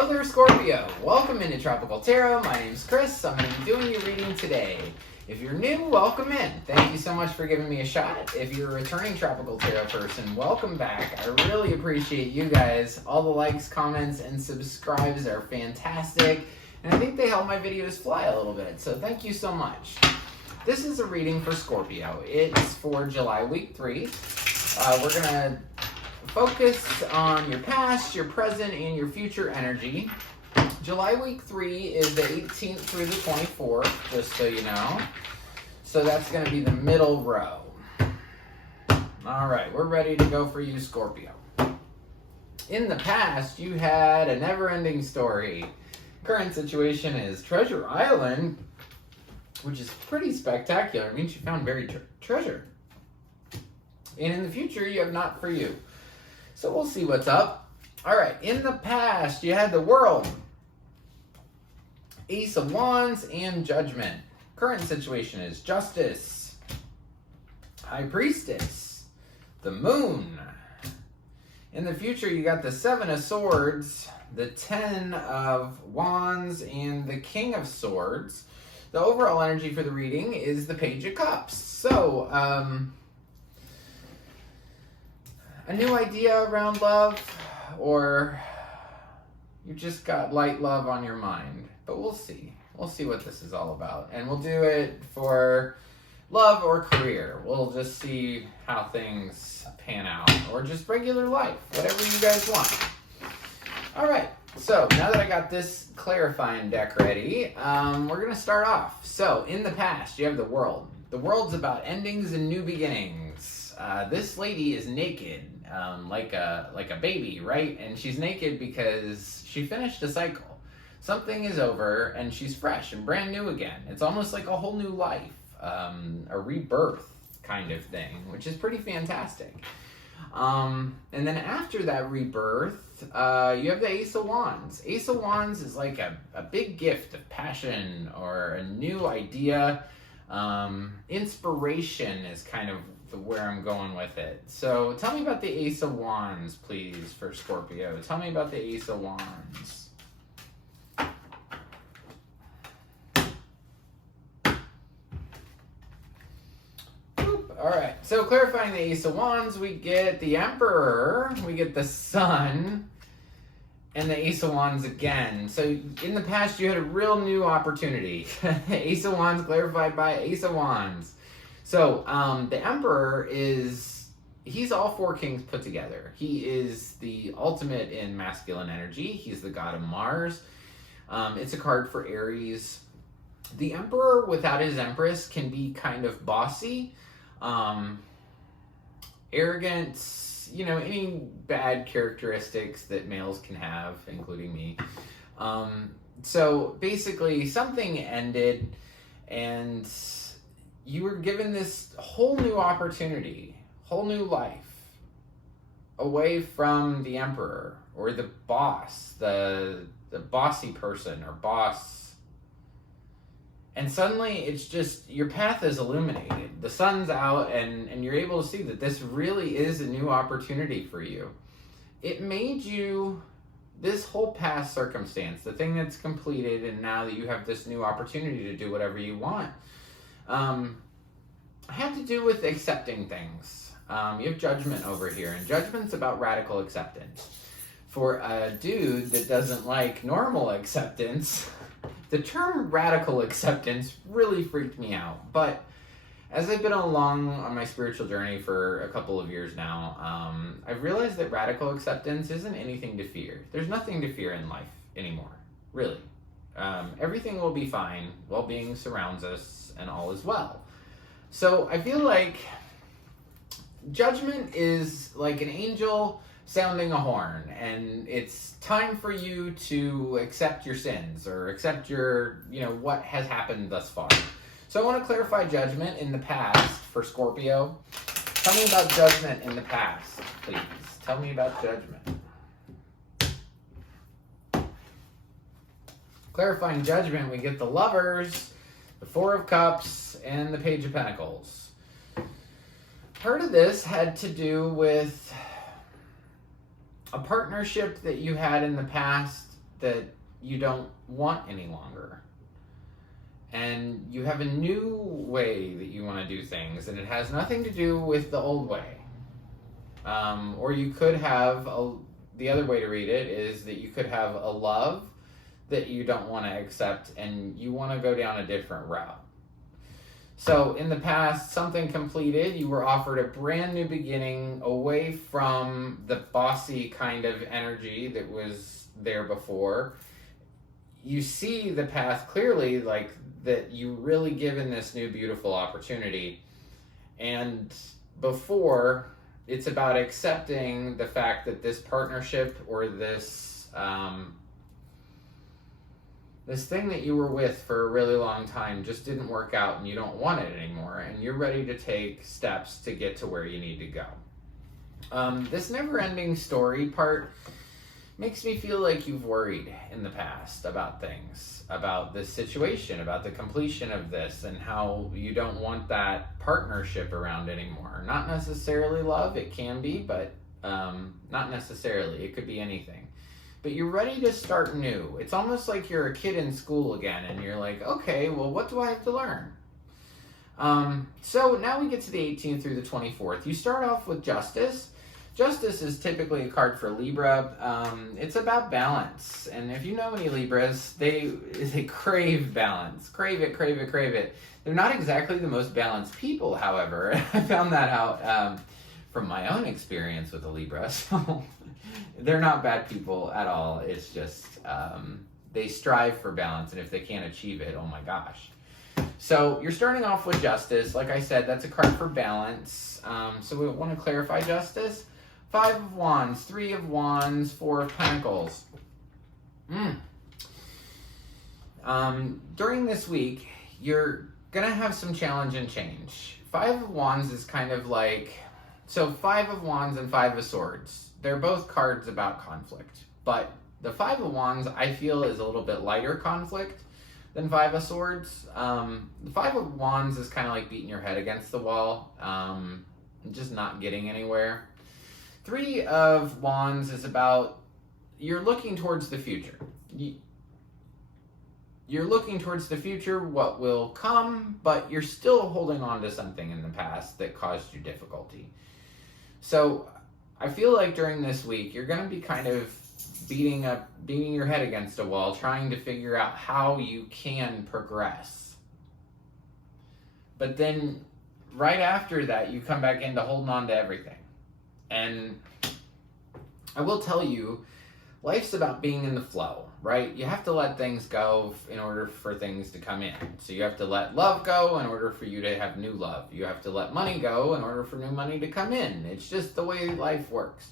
Hello there, Scorpio. Welcome into Tropical Tarot. My name's Chris. I'm going to be doing your reading today. If you're new, welcome in. Thank you so much for giving me a shot. If you're a returning Tropical Tarot person, welcome back. I really appreciate you guys. All the likes, comments, and subscribes are fantastic. And I think they help my videos fly a little bit. So thank you so much. This is a reading for Scorpio. It's for July week 3. We're going to focus on your past, your present, and your future energy. July week 3 is the 18th through the 24th, just so you know. So that's going to be the middle row. All right, we're ready to go for you, Scorpio. In the past, you had a never-ending story. Current situation is Treasure Island, which is pretty spectacular. It means you found buried treasure. And in the future, you have Not For You. So we'll see what's up. All right, in the past, you had the World, Ace of Wands, and Judgment. Current situation is Justice, High Priestess, the Moon. In the future, you got the Seven of Swords, the Ten of Wands, and the King of Swords. The overall energy for the reading is the Page of Cups. So, a new idea around love, or you just got light love on your mind. But we'll see. We'll see what this is all about. And we'll do it for love or career. We'll just see how things pan out. Or just regular life. Whatever you guys want. Alright. So, now that I got this clarifying deck ready, we're going to start off. So, in the past, you have the World. The World's about endings and new beginnings. This lady is naked. Like a baby, right? And she's naked because she finished a cycle. Something is over, and she's fresh and brand new again. It's almost like a whole new life, a rebirth kind of thing, which is pretty fantastic. And then after that rebirth, you have the Ace of Wands. Ace of Wands is like a big gift of passion or a new idea. Inspiration is kind of where I'm going with it. So tell me about the Ace of Wands, please, for Scorpio. Tell me about the Ace of Wands. All right, so clarifying the Ace of Wands, we get the Emperor, we get the Sun, and the Ace of Wands again. So in the past, you had a real new opportunity. Ace of Wands clarified by Ace of Wands. So the Emperor he's all four kings put together. He is the ultimate in masculine energy. He's the god of Mars. It's a card for Aries. The Emperor without his Empress can be kind of bossy, arrogant, any bad characteristics that males can have, including me. So basically something ended and you were given this whole new opportunity, whole new life, away from the Emperor or the boss, the bossy person or boss. And suddenly it's just, your path is illuminated. The sun's out and you're able to see that this really is a new opportunity for you. It made you, this whole past circumstance, the thing that's completed, and now that you have this new opportunity to do whatever you want, had to do with accepting things. You have Judgment over here, and Judgment's about radical acceptance. For a dude that doesn't like normal acceptance, the term radical acceptance really freaked me out. But as I've been along on my spiritual journey for a couple of years now, I've realized that radical acceptance isn't anything to fear. There's nothing to fear in life anymore, really. Everything will be fine. Well-being surrounds us, and all is well. So I feel like Judgment is like an angel sounding a horn, and it's time for you to accept your sins or accept your, what has happened thus far. So I want to clarify Judgment in the past for Scorpio. Tell me about Judgment in the past, please. Tell me about Judgment. Clarifying Judgment, we get the Lovers, the Four of Cups, and the Page of Pentacles. Part of this had to do with a partnership that you had in the past that you don't want any longer. And you have a new way that you want to do things, and it has nothing to do with the old way. Or you could have, the other way to read it is that you could have a love that you don't want to accept, and you want to go down a different route. So in the past, something completed, you were offered a brand new beginning away from the bossy kind of energy that was there before. You see the path clearly, like that you really given this new beautiful opportunity. And before, it's about accepting the fact that this partnership or this this thing that you were with for a really long time just didn't work out, and you don't want it anymore, and you're ready to take steps to get to where you need to go. This never-ending story part makes me feel like you've worried in the past about things, about this situation, about the completion of this, and how you don't want that partnership around anymore. Not necessarily love, it can be, but not necessarily. It could be anything. But you're ready to start new. It's almost like you're a kid in school again, and you're like, okay, well, what do I have to learn? So now we get to the 18th through the 24th. You start off with Justice. Justice is typically a card for Libra. It's about balance. And if you know any Libras, they crave balance. Crave it, crave it, crave it. They're not exactly the most balanced people, however. I found that out from my own experience with a Libra. So they're not bad people at all. It's just they strive for balance, and if they can't achieve it, oh my gosh. So you're starting off with Justice. Like I said, that's a card for balance. So we want to clarify Justice. 5 of Wands, 3 of Wands, 4 of Pentacles. During this week, you're going to have some challenge and change. 5 of Wands is kind of like, so 5 of Wands and 5 of Swords. They're both cards about conflict. But the 5 of Wands, I feel, is a little bit lighter conflict than 5 of Swords. The 5 of Wands is kind of like beating your head against the wall, just not getting anywhere. 3 of Wands is about, you're looking towards the future. You're looking towards the future, what will come, but you're still holding on to something in the past that caused you difficulty. So I feel like during this week, you're going to be kind of beating your head against a wall, trying to figure out how you can progress. But then right after that, you come back into holding on to everything. And I will tell you, life's about being in the flow, right? You have to let things go in order for things to come in. So you have to let love go in order for you to have new love. You have to let money go in order for new money to come in. It's just the way life works.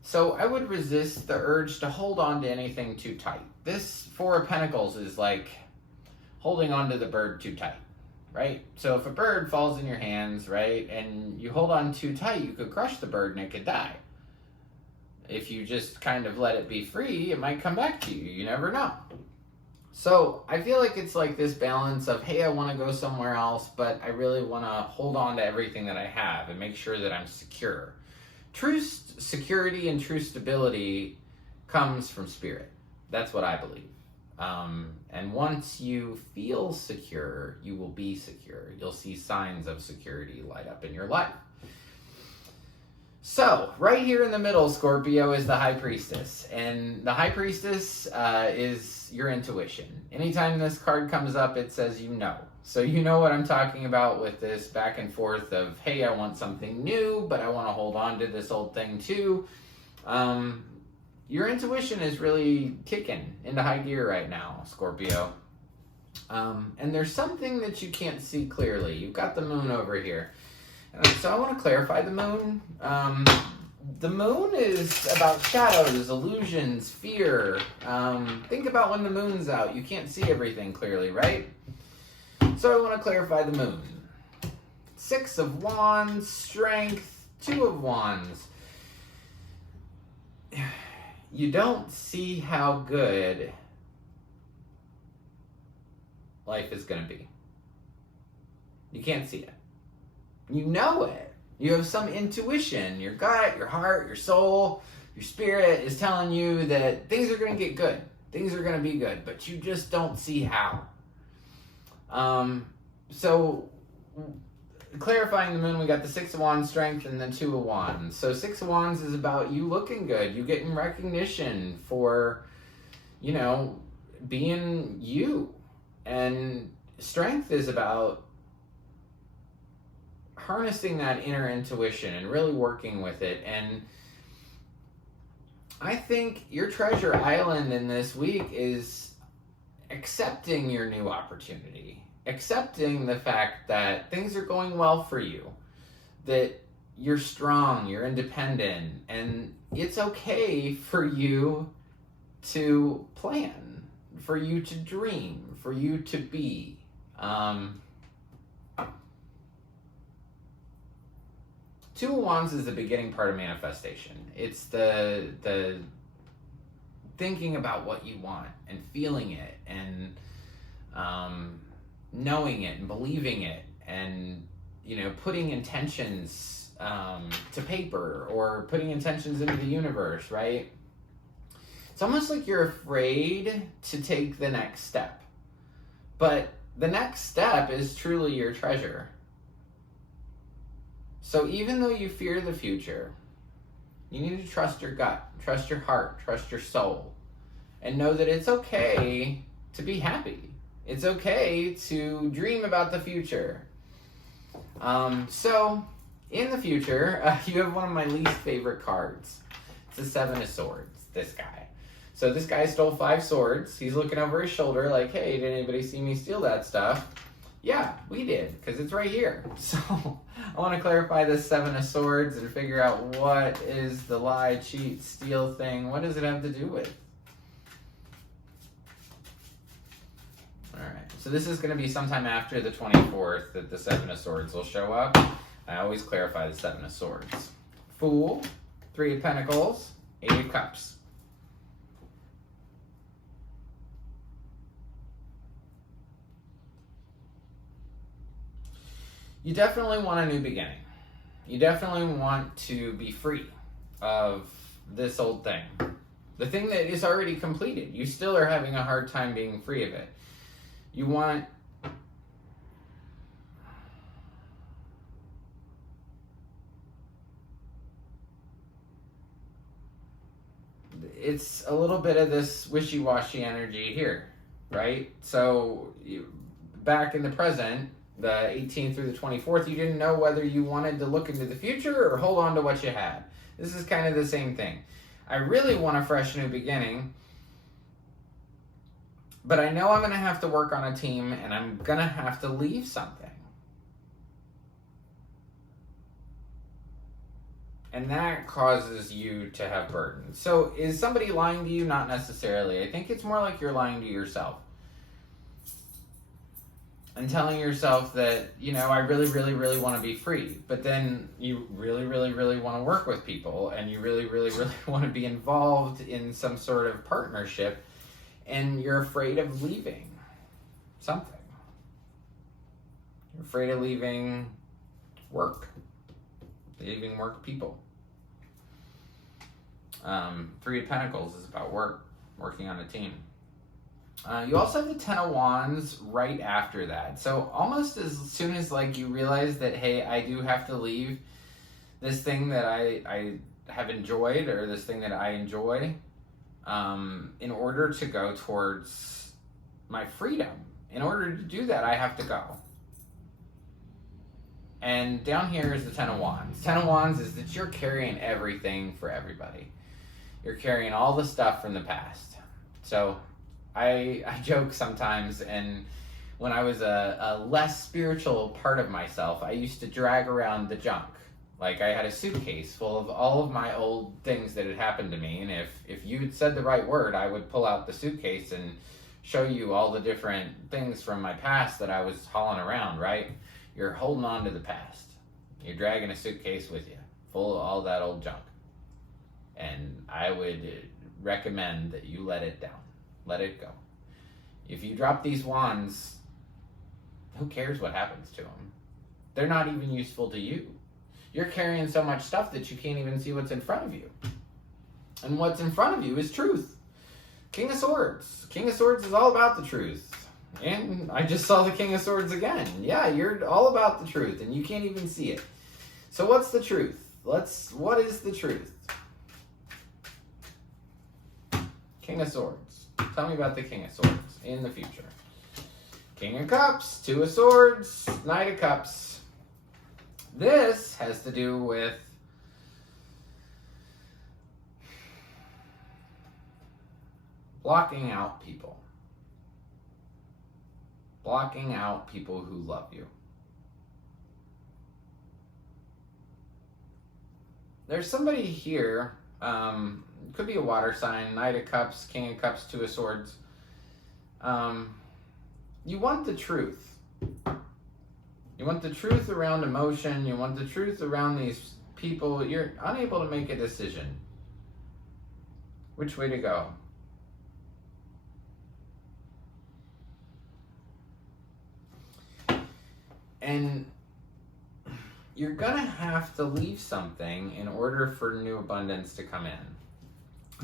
So I would resist the urge to hold on to anything too tight. This 4 of Pentacles is like holding on to the bird too tight. Right? So if a bird falls in your hands, right, and you hold on too tight, you could crush the bird and it could die. If you just kind of let it be free, it might come back to you. You never know. So I feel like it's like this balance of, hey, I want to go somewhere else, but I really want to hold on to everything that I have and make sure that I'm secure. True security and true stability comes from spirit. That's what I believe. And once you feel secure, you will be secure. You'll see signs of security light up in your life. So, right here in the middle, Scorpio, is the High Priestess. And the High Priestess is your intuition. Anytime this card comes up, it says you know. So you know what I'm talking about with this back and forth of, hey, I want something new, but I want to hold on to this old thing too. Your intuition is really kicking into high gear right now, Scorpio. And there's something that you can't see clearly. You've got the moon over here. So I want to clarify the moon. The moon is about shadows, illusions, fear. Think about when the moon's out. You can't see everything clearly, right? So I want to clarify the moon. 6 of Wands, Strength, 2 of Wands. You don't see how good life is going to be. You can't see it. You know it. You have some intuition, your gut, your heart, your soul Your spirit is telling you that things are going to get good. Things are going to be good, but you just don't see how. So clarifying the moon, we got the Six of Wands strength and the Two of Wands. So Six of Wands is about you looking good, you getting recognition for, you know, being you. And strength is about harnessing that inner intuition and really working with it. And I think your treasure island in this week is accepting your new opportunity. Accepting the fact that things are going well for you, that you're strong, you're independent, and it's okay for you to plan, for you to dream, for you to be. Two of Wands is the beginning part of manifestation. It's the thinking about what you want and feeling it and knowing it and believing it and, you know, putting intentions to paper or putting intentions into the universe, right? It's almost like you're afraid to take the next step. But the next step is truly your treasure. So even though you fear the future, you need to trust your gut, trust your heart, trust your soul, and know that it's okay to be happy. It's okay to dream about the future. So, in the future, you have one of my least favorite cards. It's the Seven of Swords, this guy. So this guy stole 5 swords. He's looking over his shoulder like, hey, did anybody see me steal that stuff? Yeah, we did, because it's right here. So, I want to clarify this Seven of Swords and figure out what is the lie, cheat, steal thing. What does it have to do with? Alright, so this is going to be sometime after the 24th that the Seven of Swords will show up. I always clarify the Seven of Swords. Fool, 3 of Pentacles, 8 of Cups. You definitely want a new beginning. You definitely want to be free of this old thing. The thing that is already completed. You still are having a hard time being free of it. You want it's a little bit of this wishy-washy energy here, right? So back in the present, the 18th through the 24th, you didn't know whether you wanted to look into the future or hold on to what you had. This is kind of the same thing. I really want a fresh new beginning, but I know I'm going to have to work on a team and I'm going to have to leave something. And that causes you to have burdens. So is somebody lying to you? Not necessarily. I think it's more like you're lying to yourself. And telling yourself that, you know, I really, really, really want to be free. But then you really, really, really want to work with people. And you really, really, really want to be involved in some sort of partnership. And you're afraid of leaving something. You're afraid of leaving work. Leaving work people. 3 of Pentacles is about work. Working on a team. You also have the 10 of Wands right after that. So almost as soon as like you realize that, hey, I do have to leave this thing that I have enjoyed or this thing that I enjoy in order to go towards my freedom. In order to do that, I have to go. And down here is the 10 of Wands. 10 of Wands is that you're carrying everything for everybody. You're carrying all the stuff from the past. So I joke sometimes, and when I was a less spiritual part of myself, I used to drag around the junk. Like I had a suitcase full of all of my old things that had happened to me, and if you had said the right word, I would pull out the suitcase and show you all the different things from my past that I was hauling around, right? You're holding on to the past. You're dragging a suitcase with you, full of all that old junk. And I would recommend that you let it down. Let it go. If you drop these wands, who cares what happens to them? They're not even useful to you. You're carrying so much stuff that you can't even see what's in front of you. And what's in front of you is truth. King of Swords. King of Swords is all about the truth. And I just saw the King of Swords again. Yeah, you're all about the truth, and you can't even see it. So what's the truth? What is the truth? King of Swords. Tell me about the King of Swords in the future. King of Cups, Two of Swords, Knight of Cups. This has to do with blocking out people. Blocking out people who love you. There's somebody here, could be a water sign, Knight of Cups, King of Cups, Two of Swords. You want the truth. You want the truth around emotion. You want the truth around these people. You're unable to make a decision. Which way to go? And you're going to have to leave something in order for new abundance to come in.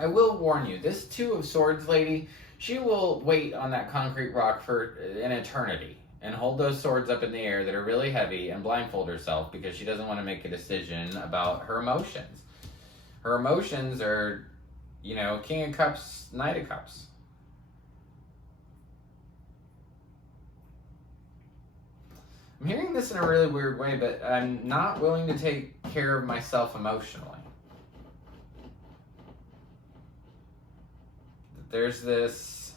I will warn you, this Two of Swords lady, she will wait on that concrete rock for an eternity and hold those swords up in the air that are really heavy and blindfold herself because she doesn't want to make a decision about her emotions. Her emotions are, King of Cups, Knight of Cups. I'm hearing this in a really weird way, but I'm not willing to take care of myself emotionally. There's this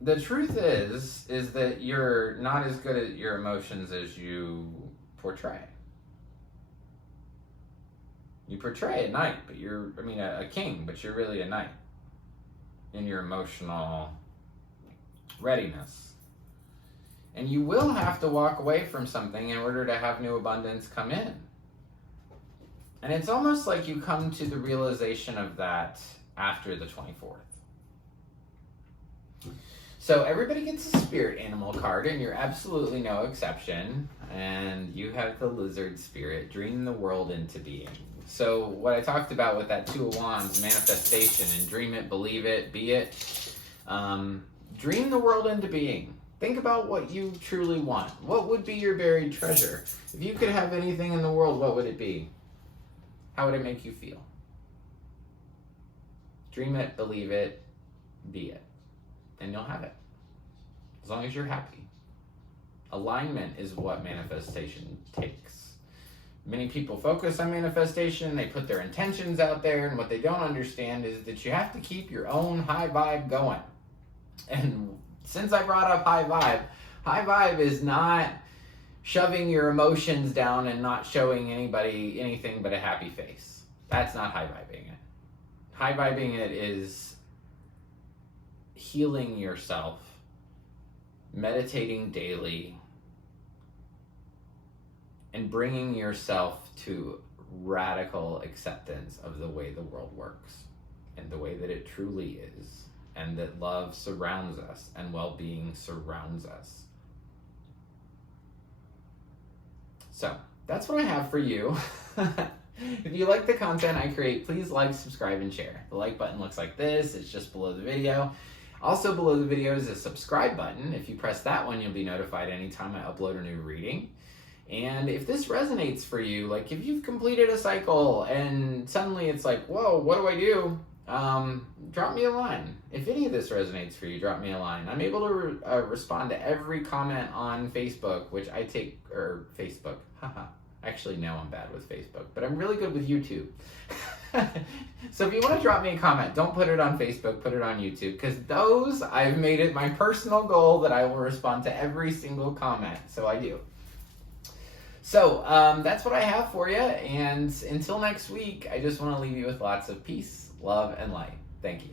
the truth is that you're not as good at your emotions as you portray. You portray a knight, but a king, but you're really a knight in your emotional readiness. And you will have to walk away from something in order to have new abundance come in. And it's almost like you come to the realization of that after the 24th. So everybody gets a spirit animal card, and you're absolutely no exception. And you have the lizard spirit, dream the world into being. So what I talked about with that Two of Wands, manifestation, and dream it, believe it, be it. Dream the world into being. Think about what you truly want. What would be your buried treasure? If you could have anything in the world, what would it be? How would it make you feel? Dream it, believe it, be it. And you'll have it. As long as you're happy. Alignment is what manifestation takes. Many people focus on manifestation, they put their intentions out there, and what they don't understand is that you have to keep your own high vibe going. And since I brought up high vibe is not shoving your emotions down and not showing anybody anything but a happy face. That's not high vibing it. High vibing it is healing yourself, meditating daily, and bringing yourself to radical acceptance of the way the world works and the way that it truly is, and that love surrounds us and well-being surrounds us. So that's what I have for you. If you like the content I create, please like, subscribe, and share. The like button looks like this. It's just below the video. Also below the video is a subscribe button. If you press that one, you'll be notified anytime I upload a new reading. And if this resonates for you, like if you've completed a cycle and suddenly it's like, whoa, what do I do? Drop me a line. If any of this resonates for you, drop me a line. I'm able to respond to every comment on Facebook, which I take, or Facebook. Haha. Actually, no, I'm bad with Facebook, but I'm really good with YouTube. So if you want to drop me a comment, don't put it on Facebook, put it on YouTube, because those, I've made it my personal goal that I will respond to every single comment. So I do. So that's what I have for you. And until next week, I just want to leave you with lots of peace, love, and light. Thank you.